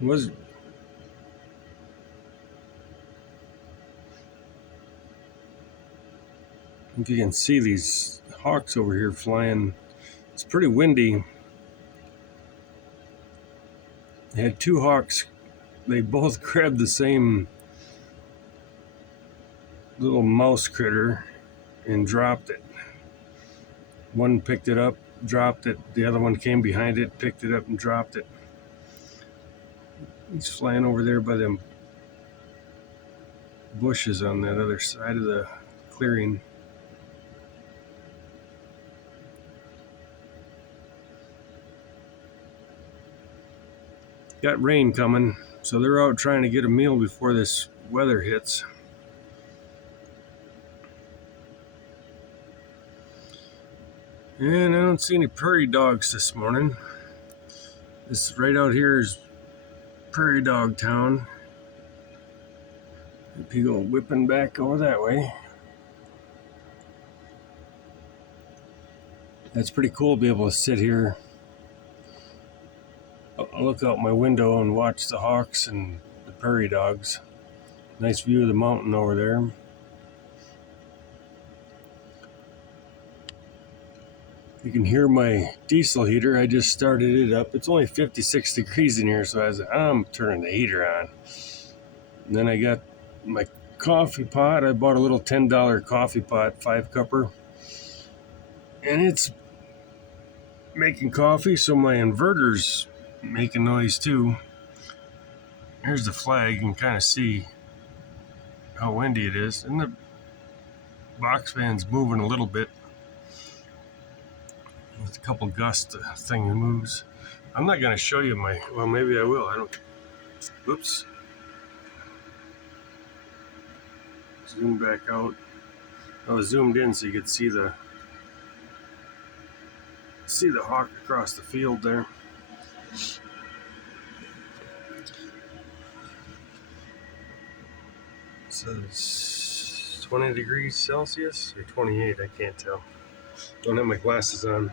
Was if you can see these hawks over here flying, it's pretty windy. I had two hawks. They both grabbed the same little mouse critter and dropped it. One picked it up, dropped it. The other one came behind it, picked it up, and dropped it. He's flying over there by them bushes on that other side of the clearing. Got rain coming, so they're out trying to get a meal before this weather hits. And I don't see any prairie dogs this morning. This right out here is prairie dog town. People whipping back over that way. That's pretty cool to be able to sit here, look out my window and watch the hawks and the prairie dogs. Nice view of the mountain over there. You can hear my diesel heater. I just started it up. It's only 56 degrees in here, so I'm turning the heater on. And then I got my coffee pot. I bought a little $10 coffee pot, 5-cupper. And it's making coffee, so my inverter's making noise too. Here's the flag. You can kind of see how windy it is. And the box fan's moving a little bit. With a couple gusts, the thing moves. I'm not going to show you well, maybe I will. Oops. Zoom back out. I was zoomed in so you could see the hawk across the field there. So it's 20 degrees Celsius or 28, I can't tell. Don't have my glasses on.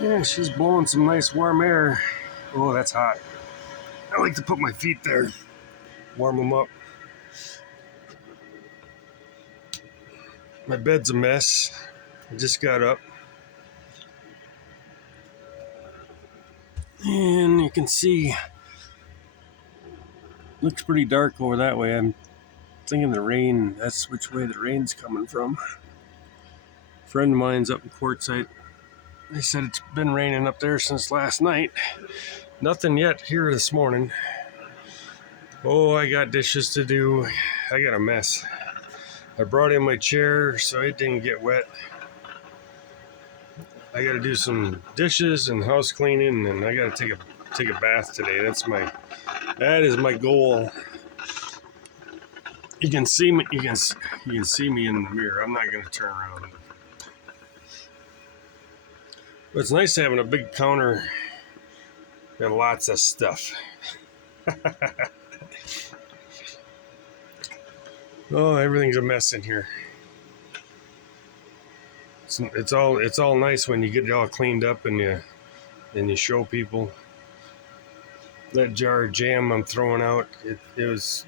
Yeah, she's blowing some nice warm air. Oh, that's hot. I like to put my feet there, warm them up. My bed's a mess. I just got up. And you can see, looks pretty dark over that way. I'm thinking the rain, that's which way the rain's coming from. A friend of mine's up in Quartzsite. They said it's been raining up there since last night. Nothing yet here this morning. Oh, I got dishes to do. I got a mess. I brought in my chair so it didn't get wet. I got to do some dishes and house cleaning, and I got to take a bath today. That is my goal. You can see me. You can see me in the mirror. I'm not going to turn around. But it's nice having a big counter and lots of stuff. Oh, everything's a mess in here. It's all nice when you get it all cleaned up and you show people. That jar of jam I'm throwing out, it was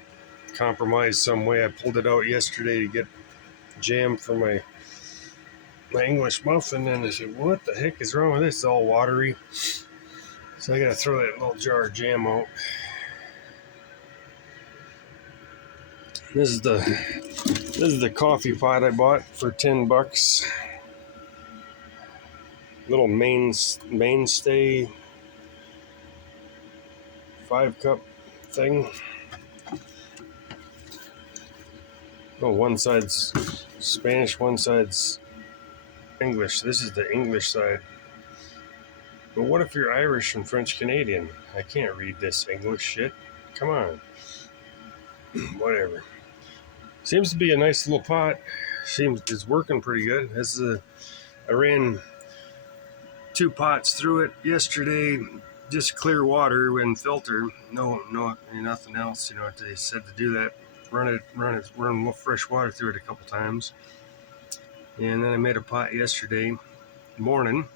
compromised some way. I pulled it out yesterday to get jam for my English muffin, and I said, what the heck is wrong with this? It's all watery. So I gotta throw that little jar of jam out. This is the coffee pot I bought for $10. Little mainstay 5-cup thing. Oh, one side's Spanish, one side's English. This is the English side. But what if you're Irish and French Canadian? I can't read this English shit. Come on. Whatever. Seems to be a nice little pot. It's working pretty good. I ran 2 pots through it yesterday. Just clear water and filter. No, nothing else. You know, they said to do that. Run fresh water through it a couple times. And then I made a pot yesterday morning.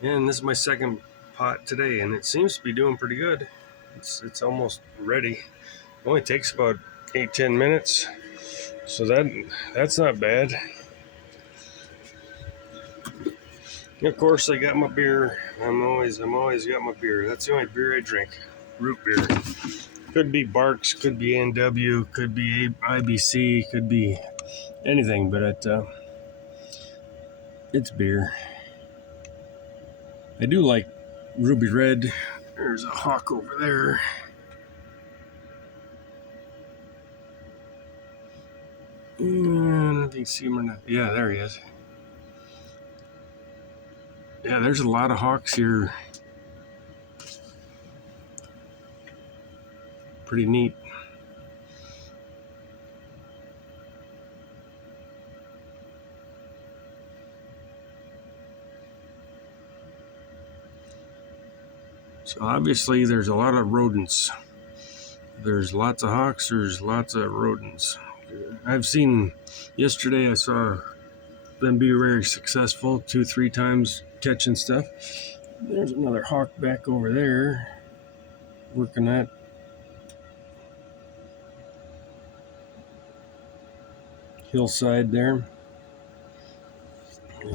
And this is my second pot today, and it seems to be doing pretty good. It's almost ready. It only takes about 8-10 minutes, so that's not bad. And of course, I got my beer. I'm always got my beer. That's the only beer I drink. Root beer. Could be Barks, could be NW, could be IBC, could be anything, but it's beer. I do like Ruby Red. There's a hawk over there. I don't know if you can see him or not. Yeah, there he is. Yeah, there's a lot of hawks here. Pretty neat. So obviously there's a lot of rodents. There's lots of hawks, there's lots of rodents. I've seen, yesterday I saw them be very successful 2-3 times catching stuff. There's another hawk back over there working that. Hillside there.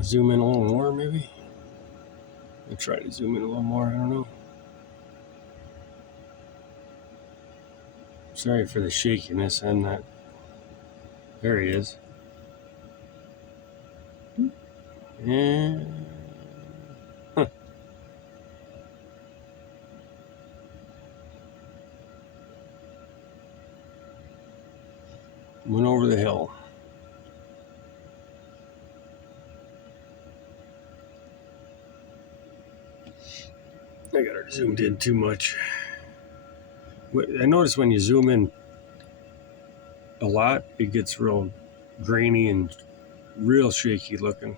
Zoom in a little more maybe. I'll try to zoom in a little more, I don't know. Sorry for the shakiness on that. There he is. And went over the hill. I got her zoomed in too much. I notice when you zoom in a lot, it gets real grainy and real shaky looking.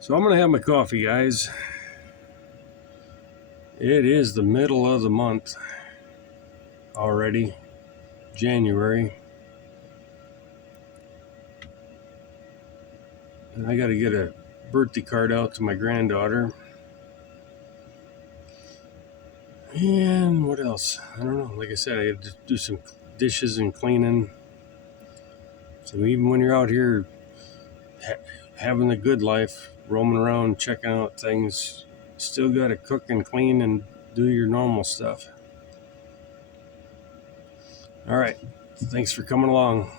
So I'm gonna have my coffee, guys. It is the middle of the month already, January. And I gotta get a birthday card out to my granddaughter. And what else? I don't know. Like I said, I have to do some dishes and cleaning. So even when you're out here having the good life, roaming around, checking out things, still got to cook and clean and do your normal stuff. All right. Thanks for coming along.